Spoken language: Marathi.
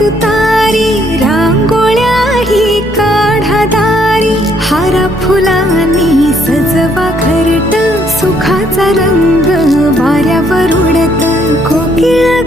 तुतारी रांगोळ्याही काढा दारी, हारा फुलांनी सजवा घरट, सुखाचा रंग वाऱ्यावर उडत, कोकिळ